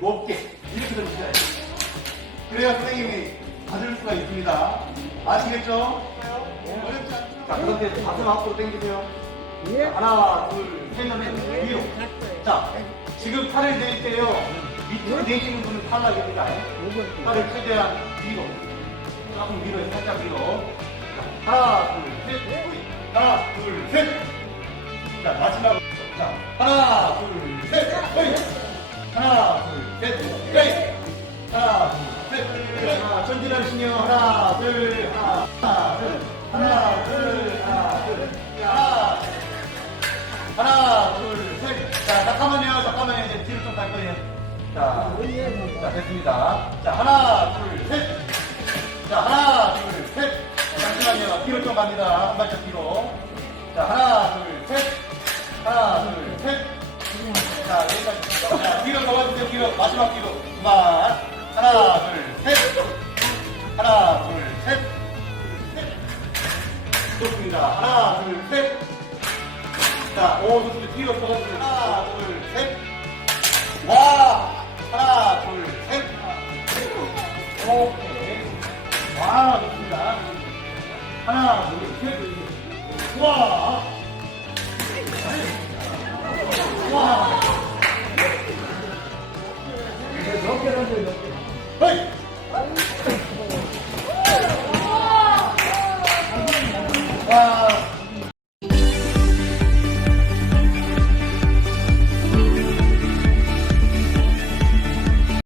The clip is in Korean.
높게, 이렇게 들으셔야 돼요. 그래야 선생님이 받을 수가 있습니다. 아시겠죠? 어렵지 않죠? 자, 그렇게 가슴 앞으로 당기세요. 예. 자, 하나, 둘, 셋 하면 위로. 자, 지금 팔을 낼 때요. 밑으로 내시는 분은 탈락입니다. 팔을 최대한 위로. 조금 위로, 살짝 위로. 자, 하나, 둘, 셋. 호이. 하나, 둘, 셋. 자, 마지막으로. 자, 하나, 둘, 셋. 하나, 둘, 셋. 호이. 하나, 둘, 셋. 하나, 전진한 신경. 하나, 둘, 하나, 둘. 하나, 둘, 하나, 둘. 하나, 둘, 셋. 자, 잠깐만요. 잠깐만요. 이제 뒤로 좀갈 거예요. 자, 자, 됐습니다. 자, 하나, 둘, 셋. 자, 하나, 둘, 셋. 잠시만요. 뒤로 좀 갑니다. 한 발짝 뒤로. 자, 하나, 둘, 셋. 하나, 둘, 셋. 뒤로 마지막 뒤로 그만 하나 둘셋. 하나 둘셋. 좋습니다. 하나 둘셋자오 좋습니다. 뒤로 쳐가지고 하나 둘셋와 하나 둘셋. 오케이. 와 좋습니다. 하나 둘, 셋. 우와!